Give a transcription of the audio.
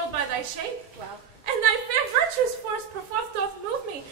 world by thy shape. Well. And thy fair virtue's force perforce doth move me,